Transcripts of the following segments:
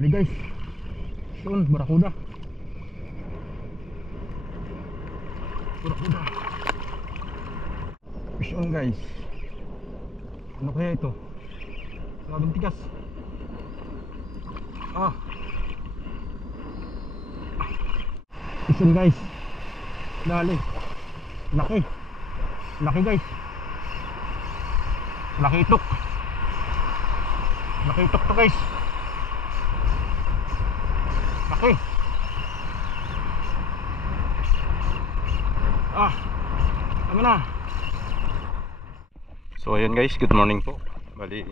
Ali guys, yun, barakuda. Barakuda. Fish on guys. Ano kaya ito? Sabing tigas. Fish on guys. Dali. Laki. Laki guys. Laki itok. Laki itok to guys. Laki. Tama na. So ayun guys, good morning po. Bali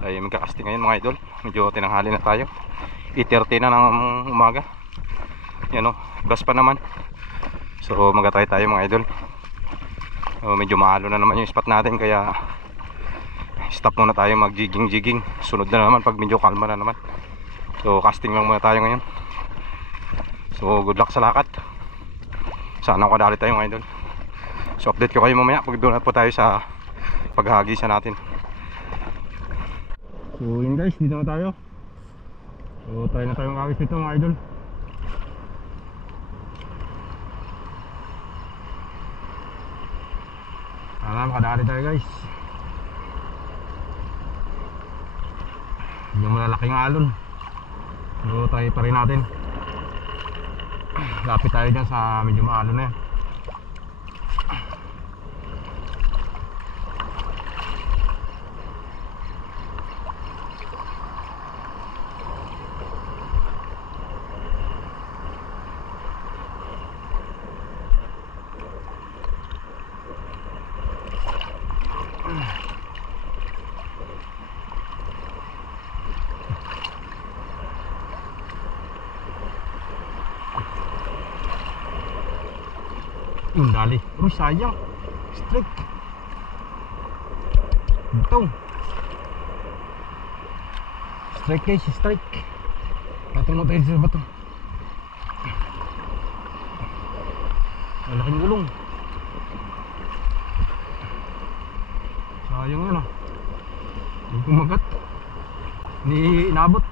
ay magkakasting ngayon mga idol. Medyo tinanghali na tayo. 8:30 na ng umaga. Yan o, bus pa naman. So magatay tayo mga idol. Medyo mahalo na naman yung spot natin, kaya stop muna tayo mag jigging. Sunod na naman pag medyo kalma na naman. So casting lang muna tayo ngayon. So good luck sa lakat. Sana makadali tayo mga idol. So update ko kayo mamaya pag doon na po tayo sa paghahagisa natin. So yun guys, dito na tayo. So tayo na tayong kagis nito mga idol. Sana makadali tayo guys. Yung malalaking alon. So tayo pa rin natin. Lapit tayo dyan sa medyo maalon na yan. Dali. Uy, sayang. Strike. Ito. Strike guys, strike. Patong mo tayo sa bato. Malaking gulong. Sayang yun ah. Hindi kumagat. Hindi inabot.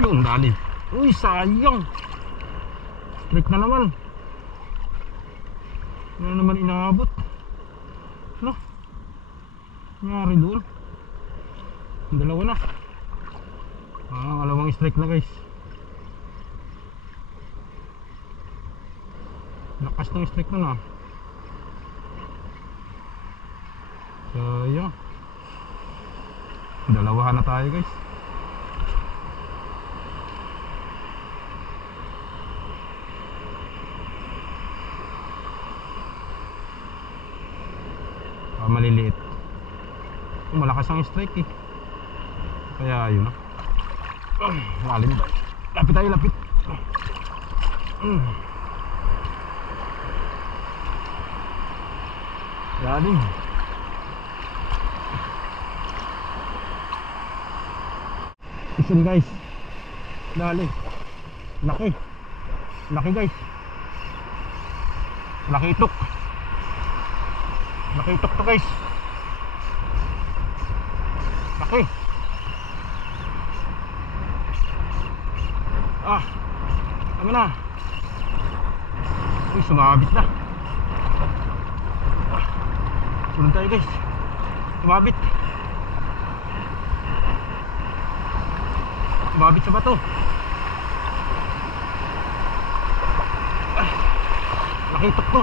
Yun, dali. Uy, sayang. Strike na naman. Ano naman inaabot? Ano? Nangyari doon. Dalawa na. Alawang strike na guys. Lakas ng strike na na. Sayang. Dalawahan na tayo guys. Maliliit. Malakas ang strike eh. Kaya yun na. Lalim tayo. Lapit tayo, lapit. Lalim. Isin guys. Dali. Laki. Laki guys. Laki itok. Laki itok to guys. Laki. Tama na. Uy, sumabit na. Sunod tayo guys. Sumabit. Sumabit sa bato. Laki itok to.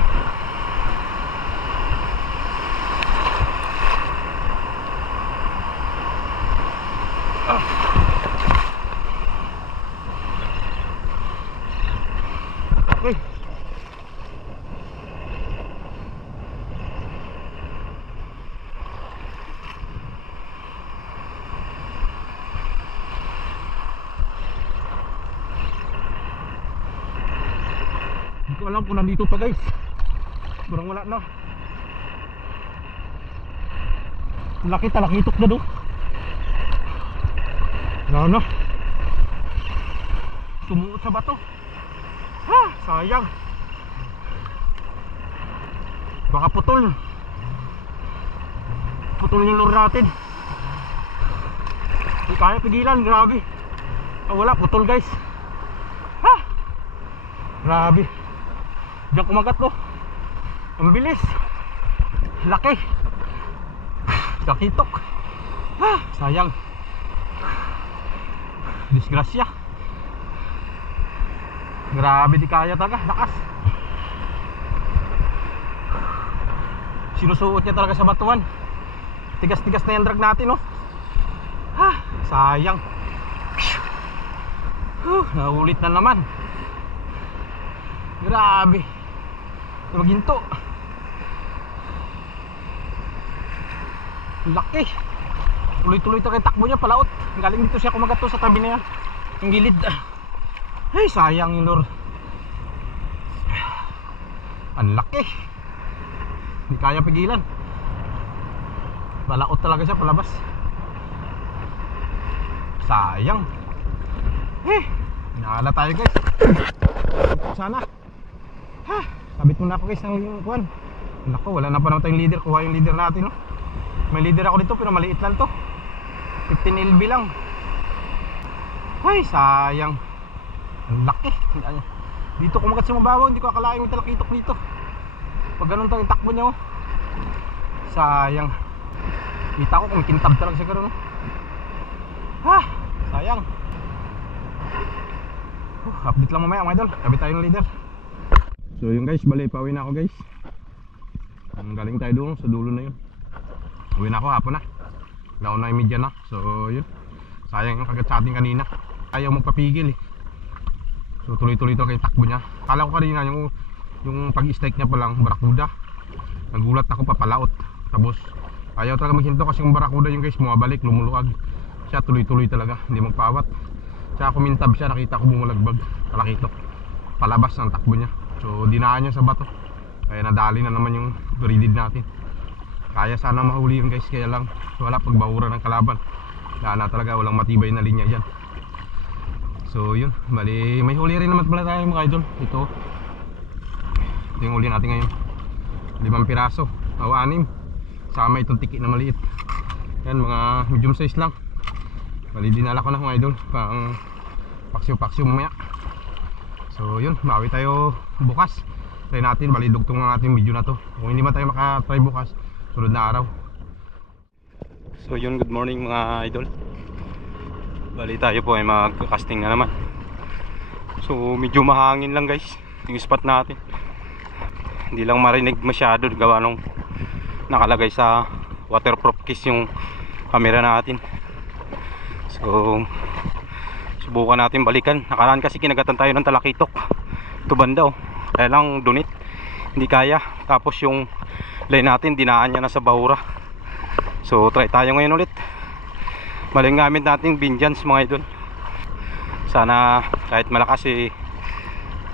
Okay. Hindi ko alam kung nandito pa guys. Parang wala na. Laki talakitok na do. Ano? Sumuot sa bato. Ha, sayang. Baka putol. Putol yung lure natin. Hindi kaya pigilan, grabe. Wala, putol guys. Ha, grabe. Diyan kumagat ko. Ang bilis. Laki. Lakitok. Ha, sayang. Disgrasya. Grabe, di kaya talaga. Lakas. Sinusuot niya talaga sa batuan. Tigas-tigas na yung drag natin, oh. Ha, sayang. Naulit na naman. Grabe. Maginto. Laki. Tuloy-tuloy ito kay takbo niya, palaot. Galing dito siya kumagat to sa tabi na yan. Yung gilid. Ay, sayang yung lure. Ang laki. Hindi kaya pigilan. Palaot talaga siya, palabas. Sayang. Naala tayo guys. Sana. Ha, sabit muna ako guys ng kuwan. Naku, wala na pa naman tayong leader. Kuha yung leader natin, no? May leader ako dito pero maliit lang to. 15 LB lang. Ay, sayang. Ang laki. Dito kumagat sa mababaw. Hindi ko akalain may talakitok dito. Pag ganun tayo takbo niya, oh. Sayang. Kita ko kung kintab talaga siya gano'n, oh. Ha, sayang. Update lang mamaya mga idol. Kabit tayo ng leader. So yun guys, bali pauwi na ako guys. Ang galing tayo doon sa dulo na yun. Uwi na ako, hapon na. Laon na yung media na. So yun, sayang yung kagat sa atin kanina. Ayaw magpapigil eh. So tuloy-tuloy ito kay takbo niya. Kala ko kanina yung pag-strike niya palang barakuda. Nagulat ako, papalaot. Tapos ayaw talaga maghinto kasi yung barakuda yung guys bumabalik, lumuluag. Siya tuloy-tuloy talaga, hindi magpawat. Tsaka kumintab siya, nakita ko bumalagbag. Talakitok, palabas ng takbo niya. So dinaan niya sa bato. Kaya nadali na naman yung breeded natin. Kaya sana mahuli yun guys, kaya lang wala pagbahura ng kalaban. Wala na talaga, walang matibay na linya dyan. So yun, bali may huli rin naman pala tayo mga idol. Ito yung huli natin ngayon, 5 piraso o 6. Sama itong tiki na maliit. Yan, mga medium size lang. Bali dinala ko na mga idol pang paksyo-paksyo mamaya. So yun, bawi tayo bukas. Try natin, bali dugtong ng ating video na to. Kung hindi man tayo makatry bukas, sunod na araw. So yun, good morning mga idol. Bali tayo po ay mag-casting na naman. So medyo mahangin lang guys yung spot natin. Hindi lang marinig masyado gawa nung nakalagay sa waterproof case yung camera natin. So subukan natin balikan. Nakaraan kasi kinagatan tayo ng talakitok. Ito banda, oh. Kaya lang dunit, hindi kaya. Tapos yung line natin dinaan niya na sa bahura. So try tayo ngayon ulit. Maling gamit natin Binjans mga idol. Sana kahit malakas eh,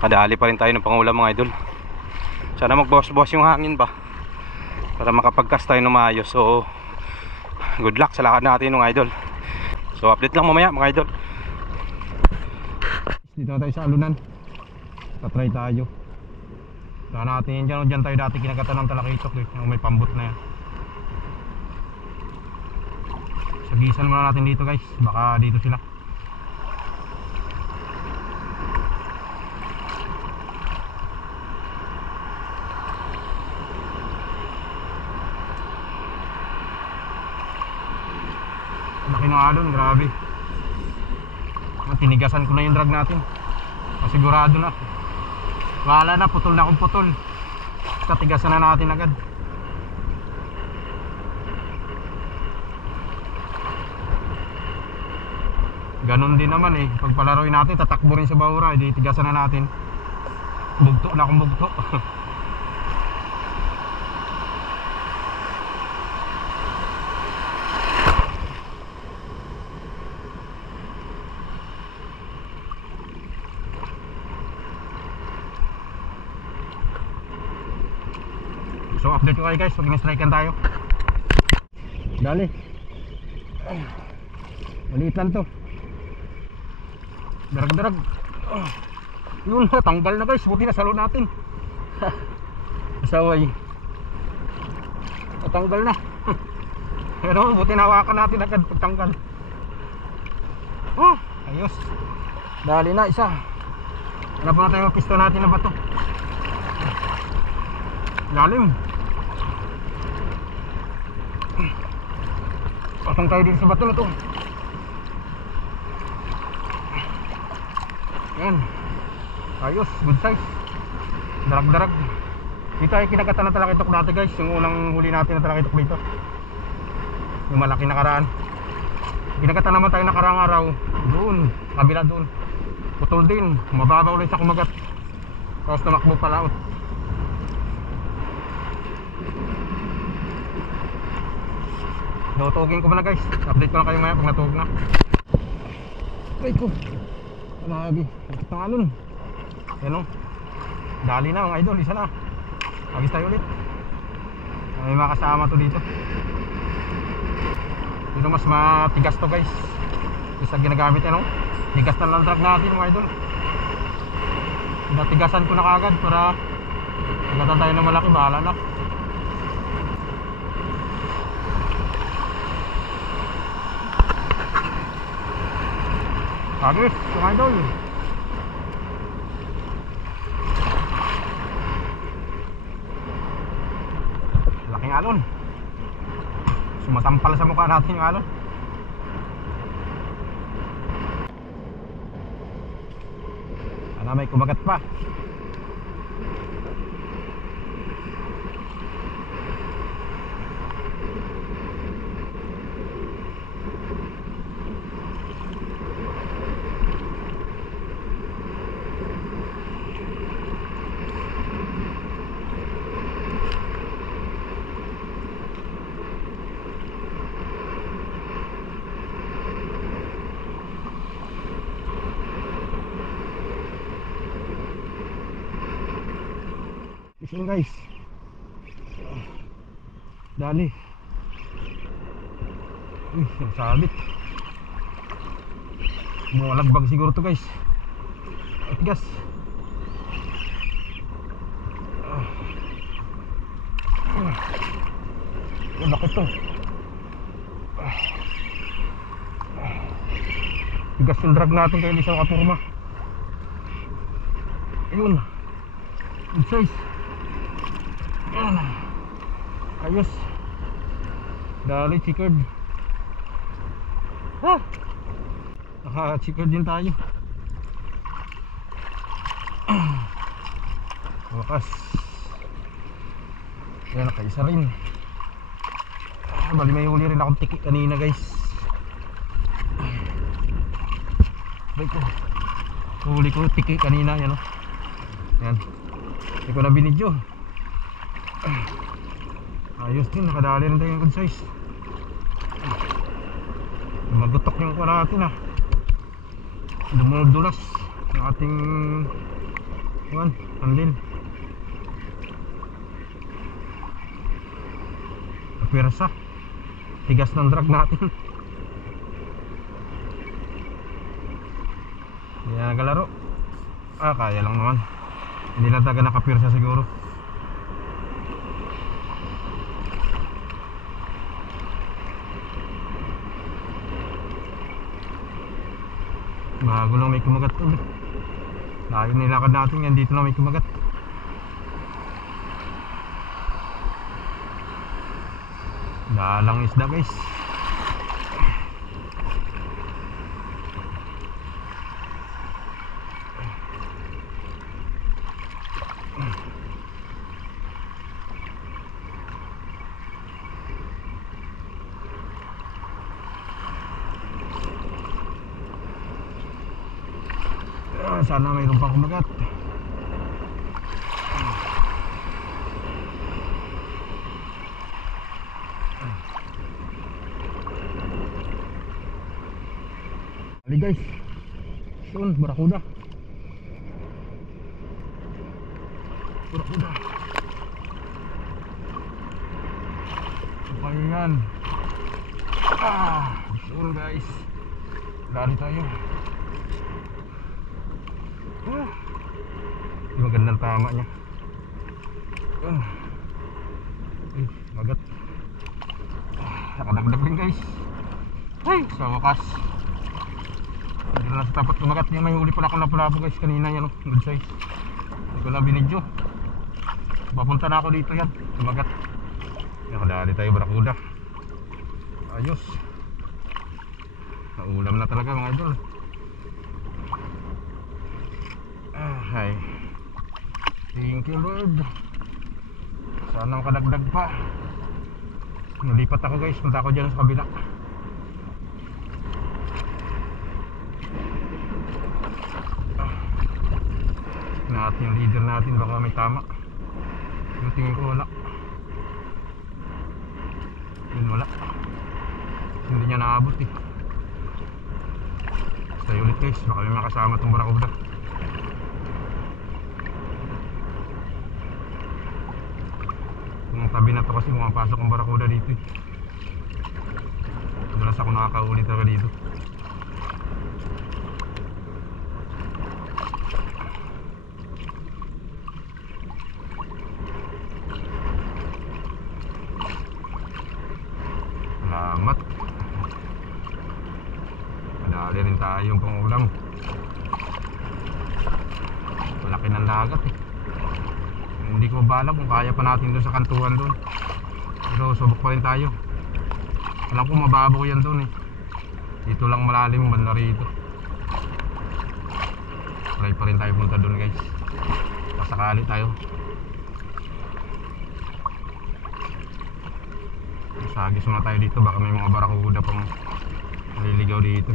kadali pa rin tayo ng pangulam mga idol. Sana magbawas-bawas yung hangin ba para makapag-cast tayo ng maayos. So good luck sa lakad natin mga idol. So update lang mamaya mga idol. Dito na tayo sa alunan. Tatry tayo. Sana natin yan dyan tayo dati kinagatan ng talakitok eh. Yung may pambot na yan. Sagisan muna natin dito guys. Baka dito sila. Laki ng alon, grabe. Tinigasan ko na yung drag natin. Masigurado na. Wala na, putol na akong putol. Katigasan na natin agad. Ganon din naman eh. Pag palaroin natin, tatakbo rin sa bahura. Hindi, tigasan na natin. Bugto na akong bugto. So update ko kayo guys pag in-striken tayo. Dali. Maliit lang to. Darag-darag. Yun, tanggal na guys. Buti nasalo natin. Asaway. Natanggal na. Pero buti nawakan natin agad pagtanggal. Oh, ayos. Dali na isa. Hanap na tayo ang pisto natin na bato. Lalim. Patong tayo din sa bato na to. Yan. Ayos, good size. Darag-darag. Dito ay kinagatan na talakitok dati guys. Yung unang huli natin na talakitok dito. Yung malaki nakaraan. Kinagatan naman tayo nakarang araw. Doon, kabila doon. Putol din, mababaw ulit sa kumagat. Tapos tumakbo palaot. Tutugin ko muna guys. Update ko na kayo maya pag natugog na. Ay ko. Lagi. Bakit ng alon? Yan o. Dali na mga idol. Isa na. Agis tayo ulit. May mga kasama to dito. Dito mas matigas to guys. Isa ginagamit ano. Tigas na lang truck natin mga idol. Natigasan ko na kagad para nagatan tayo na malaki. Bahala na. Agis mga idol. Laking alon. Sumatampal sa mukha natin yung alon. Sana may kumagat pa. Isang guys. Dali. Uy, yung sabit. Malagbag siguro to guys. Tigas. Bakit to? Tigas yung drag natin kaya hindi siya makapurma. Ayun. Good size. Ayan. Ayos. Dali chickered. Ah! Naka-chickered din tayo. Wakas. Ayan, nakaisa rin. Bali may huli rin akong tiki kanina guys. Balik ko. Huli ko tiki kanina. Yan o. Yan. Hindi ko na binidyo. Ayos din, nakadali rin tayo yung good size. Magutok yung kuha natin dumudulas yung ating pandin. Pwersa. Tigas ng drag natin. Hindi na nagalaro. Kaya lang naman. Hindi na taga nakapwersa siguro. Bago lang may kumagat ulit. Layo nilakad natin yan, dito lang may kumagat. Dalang isda guys. Sana mayroon pang kumagat. Ali guys. Yun, barakuda. Barakuda. Apa yan? yun guys. Lari tayo. Yung magandang tama niya. Yun. Ay, magat. Nakadagdag din guys. Ay, sa wakas. Hindi na sa tapat kumagat niya. May huli pala akong lapu-lapu guys kanina yan. Good size. Hindi ko na binidyo. Papunta na ako dito yan. Kumagat. Nakadali tayo barakuda. Ayos. Naulam na talaga mga idol. Ay. Thank you Lord. Sana makadagdag pa. Nalipat ako guys. Punta ako dyan sa kabila. Natin yung leader natin. Baka may tama. Yung tingin ko wala. Yun wala. Hindi niya naabot eh. Stay ulit guys. Baka may makasama itong barakuda. Yung tabi na to kasi pumapasok ang barakuda dito eh. Madalas ako nakakahuli talaga dito. Salamat. Madali rin tayong pangulam. Malaki ng dagat eh. Hindi ko bala kung kaya pa natin doon sa kantuan doon. Pero subok pa rin tayo. Alam ko mababaw yan doon eh. Dito lang malalim banda rito. Try pa rin tayo punta doon guys. Pasakali tayo. Sagis muna tayo dito. Baka may mga barakuda pang naliligaw dito.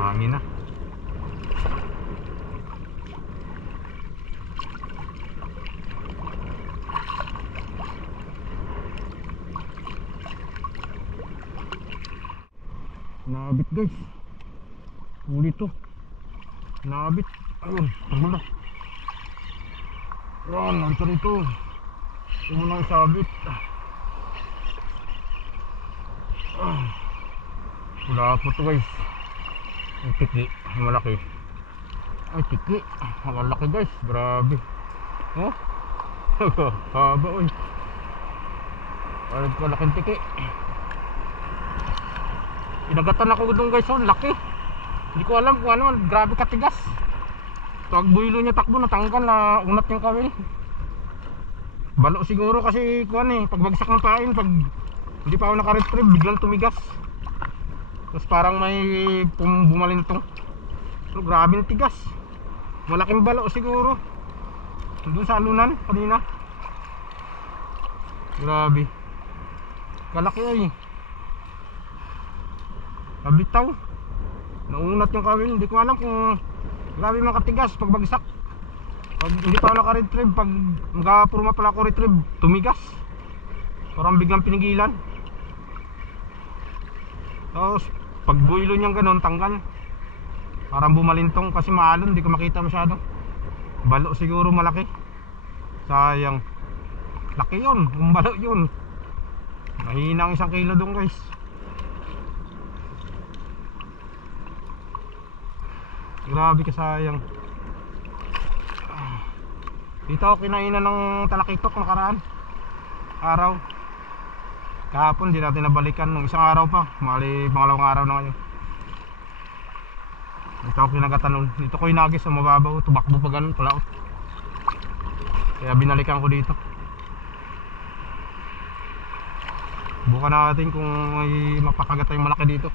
Hangin na. Nabit guys. Huli to. Nabit. Ayun, tagmula. Yan, nalito rito. Ito muna yung sabit. Wala po to guys. Yung tiki, malaki. Ay, tiki. Malaki guys, grabe. Oh, haba oy. Ay, malaking tiki. Inagatan ako doon guys, oh, laki. Hindi ko alam kung ano, grabe katigas. Tuwag builo niya takbo, natanggal na unat yung kawil. Balo siguro kasi kuan eh, pagbagsak ng pain, pag hindi pa ako naka-retrieve, biglang tumigas. Tapos parang may bumalintong. Pero grabe yung tigas. Malaking balo siguro. Doon sa alunan kanina. Grabe. Kalaki ay. Kabitaw. Naunat yung kawil, hindi ko alam kung grabe mga katigas pag bagsak. Pag hindi pa ako naka-retrieve, pag magkapurma pala ako retrieve, tumigas. Parang biglang pinigilan. Tapos pag builo niyang ganun, tanggal. Parang bumalintong kasi maalon, hindi ko makita masyado. Balo siguro malaki. Sayang. Laki yun, kung balo yun. Mahina ang 1 kilo doon guys. Grabe ka sayang. Dito ako kinainan ng talakitok nakaraan araw. Kahapon di natin nabalikan nung isang araw pa. Mali pangalawang araw na ngayon. Dito ako kinagatan nun. Dito ko inagis sa mababaw. Tubakbo pa ganun pala. Kaya binalikan ko dito. Bukan natin kung may mapakagat tayong malaki dito.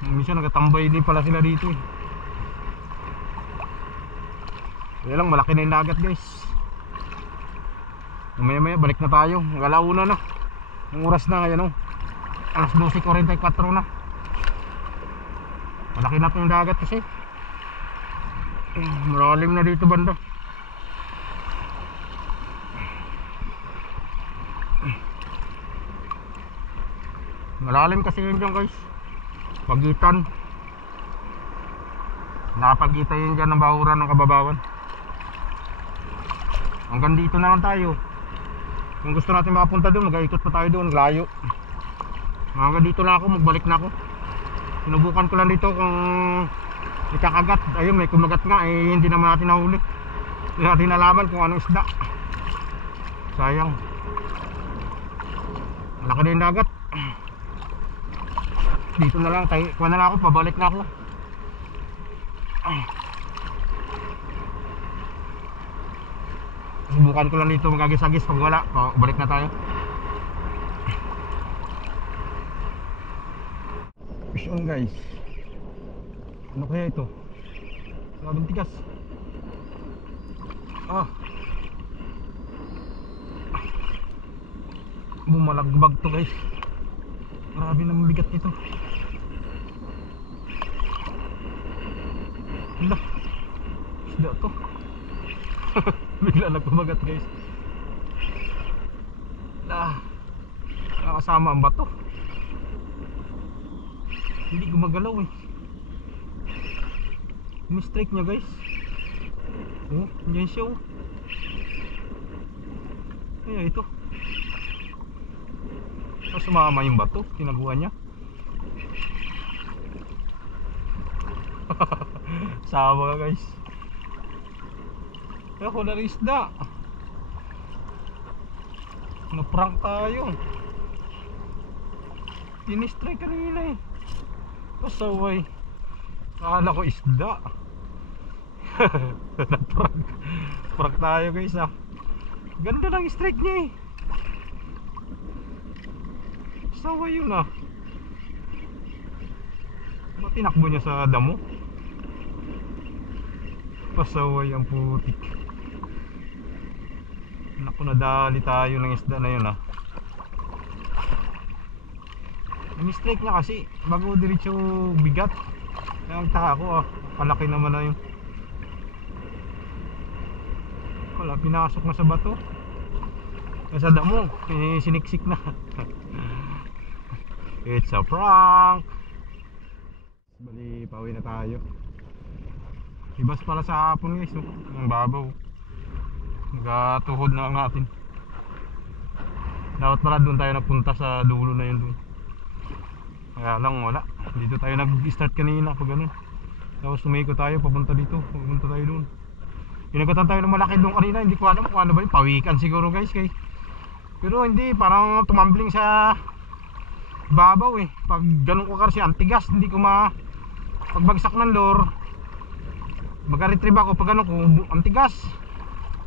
Minsan nagatambay din pala sila dito eh. Kaya lang malaki na yung dagat guys. Maya maya balik na tayo. Mag-alauna na. Ang oras na ngayon oh. Alas 12:44 na. Malaki na yung dagat kasi. Malalim na dito banda. Malalim kasi yun dyan guys. Pagitan. Nakapagita yun dyan ng bahuran ng Kababawan. Hanggang dito na lang tayo. Kung gusto natin makapunta doon, mag-ikot pa tayo doon, layo. Hanggang dito na ako, magbalik na ako. Sinubukan ko lang dito kung ikakagat. Ayun, may kumagat nga, eh hindi naman natin nahuli. Hindi natin nalaman kung anong isda. Sayang. Malaki na yung dagat. Dito na lang, kuha na lang ako, pabalik na ako. Subukan ko lang dito magagis-agis. Pag wala, balik na tayo. Fish on guys. Ano kaya ito? Grabing tigas. Bumalagbag to guys. Grabe naman bigat nito. Hala, isda to. Bigla nagkumagat guys. Nakasama ang bato. Hindi gumagalaw eh. Ini-strike niya guys. Oh, andyan siya oh. Kaya ito. Tapos sumama yung bato, tinaguan niya. Sama ka guys. Kaya ko na rin isda. Na-prank tayo. Ini-strike kanina eh. Pasaway. Akala ko isda. Na-prank. Prank tayo guys ah. Ganda ng strike niya eh. Pasaway yun ah. Ba't tinakbo niya sa damo? Pasaway ang putik. Naku, nadali tayo ng isda na yun ah. Mistake niya kasi bago diretso bigat. Kaya ang taka ko ah, palaki naman na yun. Wala, pinasok na sa bato. Nasa damo, siniksik na. It's a prank. Bali, pauwi na tayo. Ibas pala sa hapon guys, no? Ang babaw. Nagatuhod na ang atin. Dapat pala doon tayo napunta sa dulo na yun doon. Kaya lang wala. Dito tayo nag-start kanina pag ganun. Tapos sumiko tayo, papunta dito. Papunta tayo doon. Pinagatan tayo ng malaki doon kanina. Hindi ko alam kung ano ba yun. Pawikan siguro guys. Pero hindi, parang tumambling sa babaw eh. Pag ganun ko kasi antigas, hindi ko pagbagsak ng lure, mag-retrieve ako. Pag ganun ko antigas,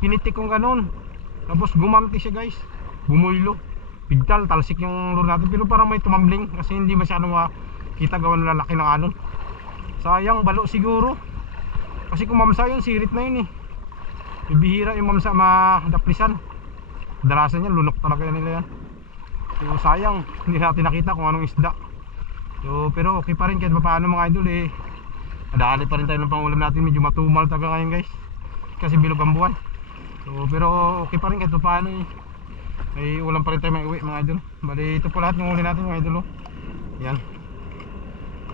pinitik kong ganun. Tapos gumanti siya guys. Bumuylo. Pigtal, talsik yung lure natin. Pero parang may tumambling kasi hindi masyado makita gawa ng lalaki ng anon. Sayang, balo siguro. Kasi kung mamsa yun, sirit na yun eh. Bihira yung mamsa madaplisan. Darasan yan, lunok talaga nila yan. So sayang, hindi natin nakita kung anong isda. So pero okay pa rin kahit paano mga idol eh. Nadali pa rin tayo ng pangulam natin. Medyo matumal talaga ngayon guys, kasi bilog ang buwan. So pero okay pa rin kahit paano eh. Ay ulam pa rin tayo may uwi mga idol. Bali ito po lahat ng huli natin mga idol oh. Yan,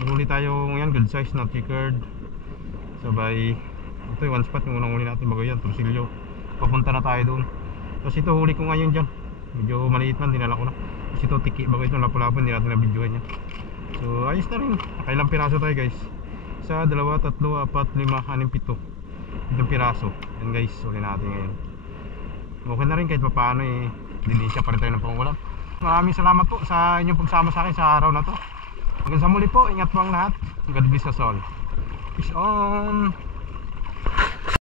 huli tayo ngayon, good size na checkered. Sabay ito yung one spot yung unang huli natin bago yan, Tursilyo. Papunta na tayo doon. Tapos ito huli ko ngayon dyan. Medyo maliit man, dinala ko na. Kasi ito tiki, bago ito lapo-lapo, hindi natin na-videohan yan. So ayos na rin. Nakailang piraso tayo guys. 1, 2, 3, 4, 5, 6, 7 piraso. Yan guys, huli natin ngayon. Okay na rin kahit paano eh. Dinisya pa rin tayo ng pangulam. Maraming salamat po sa inyong pagsama sa akin sa araw na to. Hanggang sa muli po, ingat po ang lahat. God bless us all. Peace on.